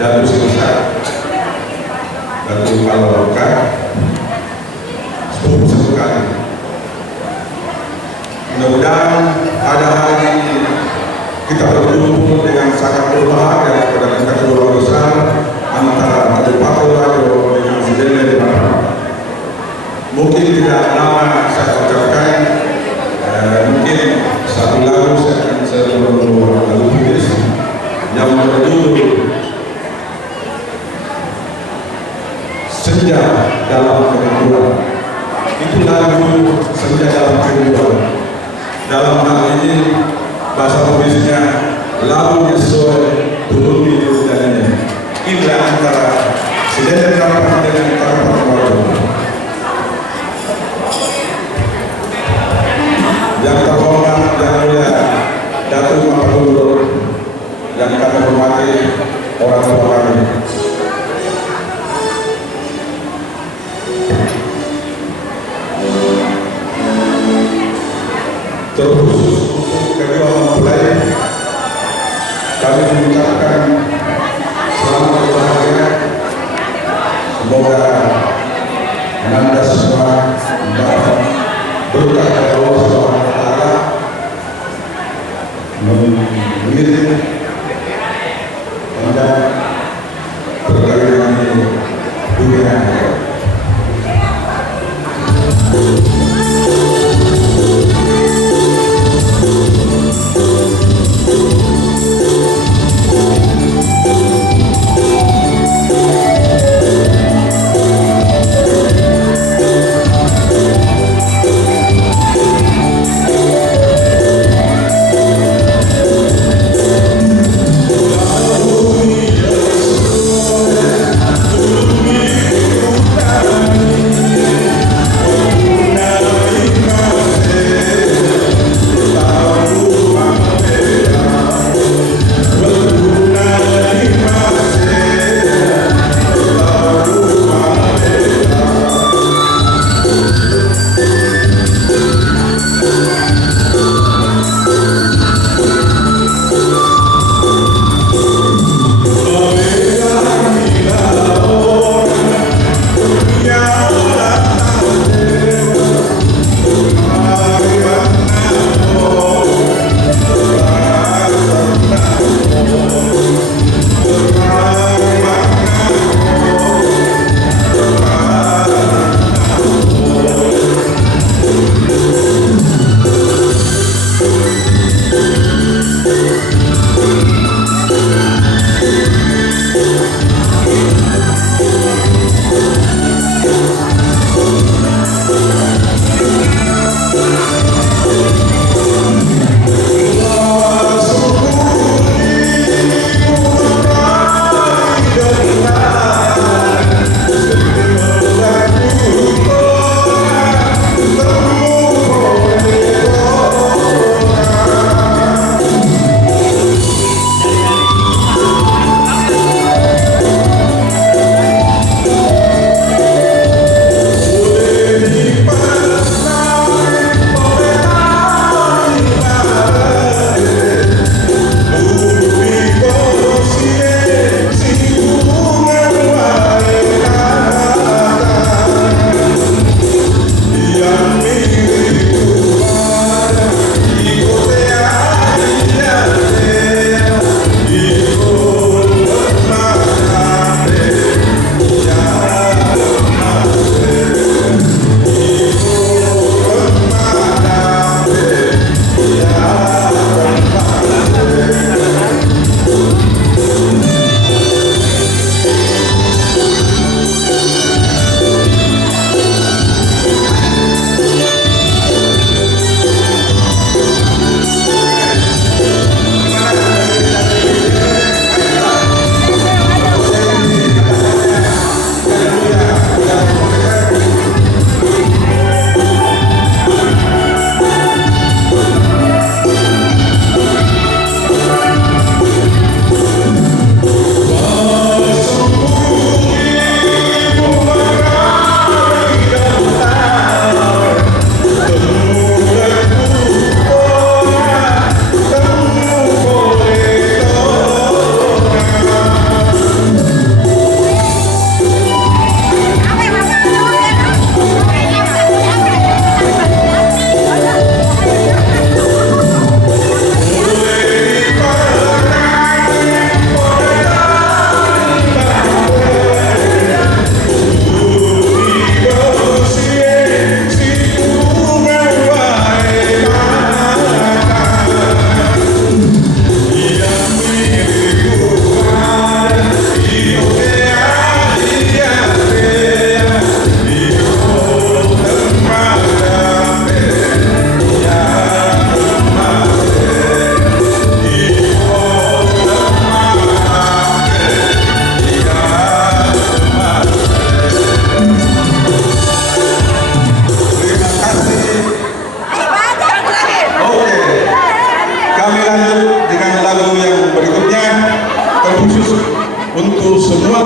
dan Pusat Datuk Kepala Loka sepupu kali. Mudah-mudahan pada hari ini kita berkumpul dengan sangat berbahagia kepada kita keluarga besar antara Kabupaten Rajo dengan Sidene di mana. Mungkin tidak lama saya ucapkan, mungkin satu lagu saya lagu tulis yang berjudul Senja dalam Kerinduan. Itu lagu Senja dalam Kerinduan. Dalam hal ini bahasa Inggrisnya lagu sesuai turun di dananya. Inilah antara Sidene Kabupaten dengan Kabupaten Rajo. Yang terhormat dan mulia Datuk Gubernur dan kami hormati orang tua kami. Terkhusus untuk kedua mempelai, kami mengucapkan selamat berbahagia. Semoga Anda semua mendapat berkah dari Allah Subhanahu wa Ta'ala, mengirim Anda berkaitan di dunia. untuk semua